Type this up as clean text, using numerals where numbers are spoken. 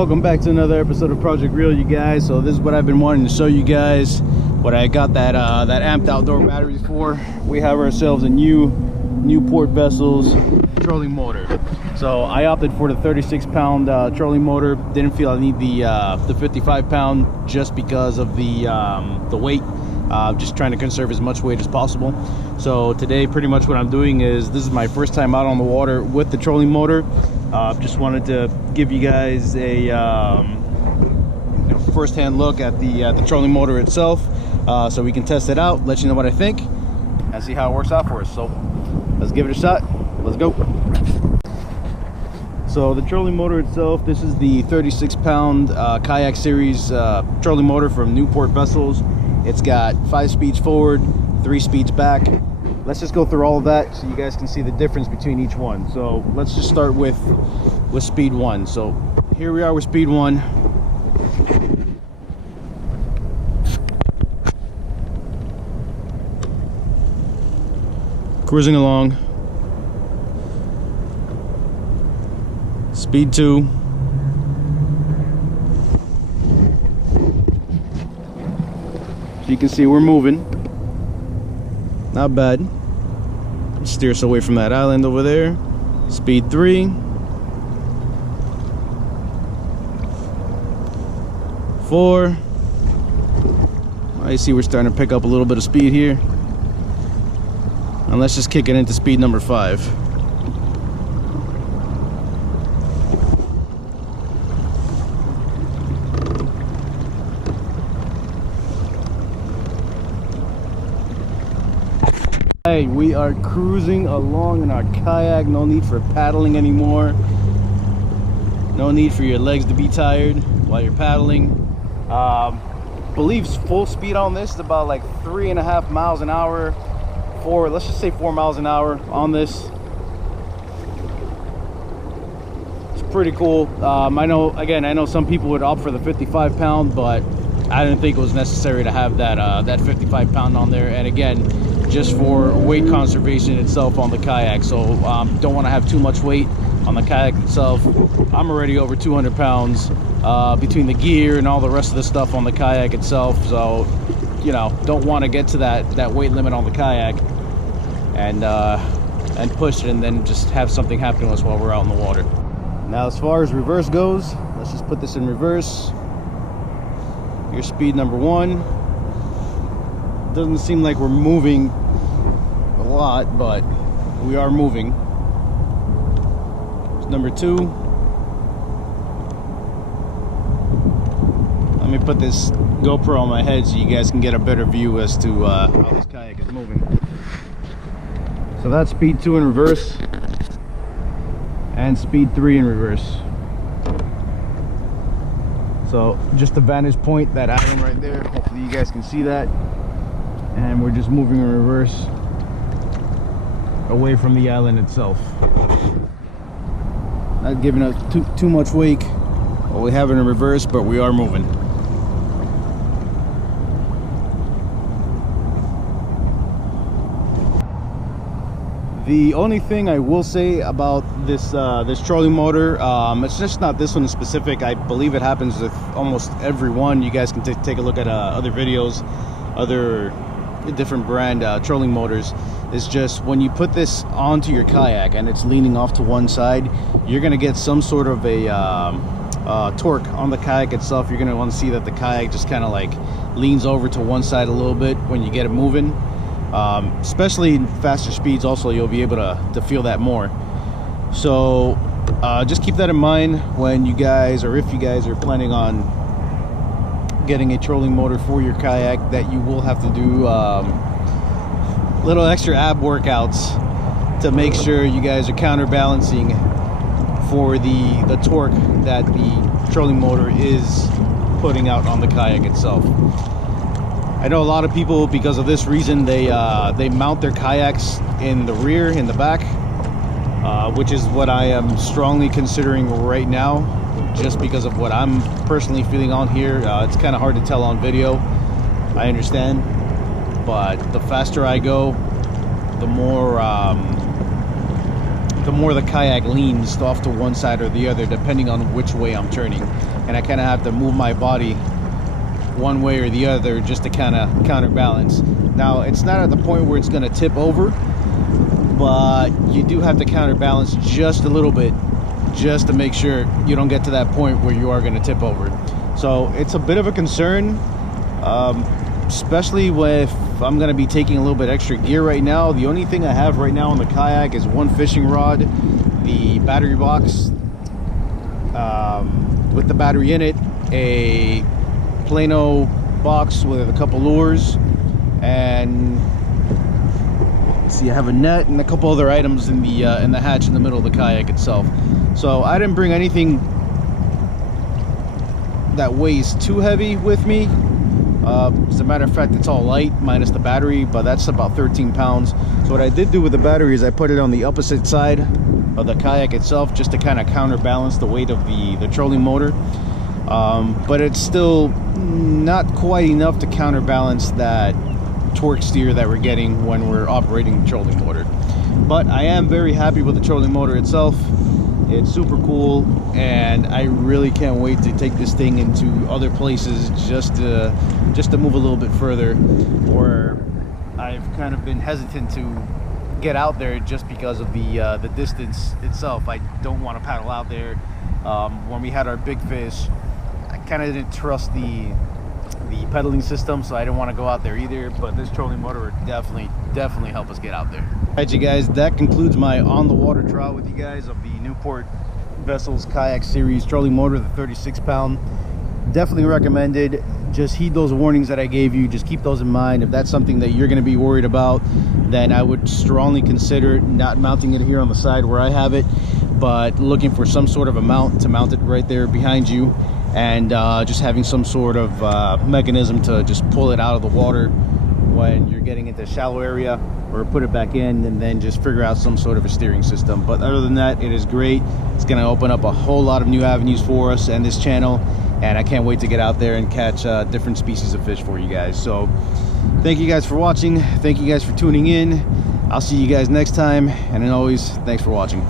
Welcome back to another episode of Project Reel, you guys. So this is what I've been wanting to show you guys, what I got that amped outdoor batteries for. We have ourselves a new Newport Vessels trolling motor. So I opted for the 36-pound trolling motor. Didn't feel I need the 55-pound just because of the weight. Just trying to conserve as much weight as possible. So today pretty much what I'm doing is, this is my first time out on the water with the trolling motor. Just wanted to give you guys a first-hand look at the trolling motor itself, so we can test it out, let you know what I think, and see how it works out for us. So let's give it a shot. Let's go. So the trolling motor itself, this is the 36-pound Kayak series trolling motor from Newport Vessels. It's got 5 speeds forward, 3 speeds back. Let's just go through all of that so you guys can see the difference between each one. So let's just start with speed 1. So here we are with speed 1. Cruising along. Speed 2. So you can see we're moving. Not bad. Steer us away from that island over there. Speed 3. 4. I see we're starting to pick up a little bit of speed here. And let's just kick it into speed number 5. Hey, we are cruising along in our kayak. No need for paddling anymore. No need for your legs to be tired while you're paddling. Believe full speed on this is about like 3.5 miles an hour. Let's just say 4 miles an hour on this. It's pretty cool. I know some people would opt for the 55-pound, but I didn't think it was necessary to have that 55-pound on there. And again, just for weight conservation itself on the kayak. So don't want to have too much weight on the kayak itself. I'm already over 200 pounds between the gear and all the rest of the stuff on the kayak itself. So, you know, don't want to get to that weight limit on the kayak and push it and then just have something happen to us while we're out in the water. Now, as far as reverse goes, let's just put this in reverse. Here's speed number 1. Doesn't seem like we're moving a lot, but we are moving. Here's number 2. Let me put this GoPro on my head so you guys can get a better view as to how this kayak is moving. So that's speed 2 in reverse and speed 3 in reverse. So just the vantage point, that island right there, hopefully you guys can see that. And we're just moving in reverse away from the island itself. Not giving us too much wake while we have it in reverse, but we are moving. The only thing I will say about this trolling motor, it's just not this one in specific. I believe it happens with almost every one. You guys can take a look at other videos, other different brand trolling motors. Is just when you put this onto your kayak and it's leaning off to one side, you're going to get some sort of a torque on the kayak itself. You're going to want to see that the kayak just kind of like leans over to one side a little bit when you get it moving. Especially in faster speeds also, you'll be able to feel that more. So just keep that in mind when you guys, or if you guys are planning on getting a trolling motor for your kayak, that you will have to do little extra ab workouts to make sure you guys are counterbalancing for the torque that the trolling motor is putting out on the kayak itself. I know a lot of people, because of this reason, they mount their kayaks in the rear, in the back, which is what I am strongly considering right now, just because of what I'm personally feeling on here. It's kind of hard to tell on video, I understand, but the faster I go, the more the more the kayak leans off to one side or the other, depending on which way I'm turning. And I kind of have to move my body one way or the other just to kind of counterbalance. Now, it's not at the point where it's going to tip over, but you do have to counterbalance just a little bit, just to make sure you don't get to that point where you are going to tip over. So it's a bit of a concern, especially if I'm going to be taking a little bit extra gear right now. The only thing I have right now on the kayak is one fishing rod, the battery box with the battery in it, a Plano box with a couple lures, and see, I have a net and a couple other items in the hatch in the middle of the kayak itself. So I didn't bring anything that weighs too heavy with me. As a matter of fact, it's all light minus the battery, but that's about 13 pounds. So what I did do with the battery is I put it on the opposite side of the kayak itself, just to kind of counterbalance the weight of the trolling motor. But it's still not quite enough to counterbalance that torque steer that we're getting when we're operating the trolling motor. But I am very happy with the trolling motor itself. It's super cool, and I really can't wait to take this thing into other places, just to move a little bit further, where I've kind of been hesitant to get out there just because of the distance itself. I don't want to paddle out there. When we had our big fish, I kind of didn't trust the pedaling system, so I didn't want to go out there either. But this trolling motor would definitely help us get out there. All right, you guys, that concludes my on the water trial with you guys of the Newport Vessels Kayak Series trolling motor, the 36-pound. Definitely recommended. Just heed those warnings that I gave you. Just keep those in mind. If that's something that you're going to be worried about, then I would strongly consider not mounting it here on the side where I have it, but looking for some sort of a mount to mount it right there behind you, and just having some sort of mechanism to just pull it out of the water when you're getting into a shallow area, or put it back in, and then just figure out some sort of a steering system. But other than that, it is great. It's going to open up a whole lot of new avenues for us and this channel, and I can't wait to get out there and catch different species of fish for you guys. So thank you guys for watching. Thank you guys for tuning in. I'll see you guys next time, and as always, thanks for watching.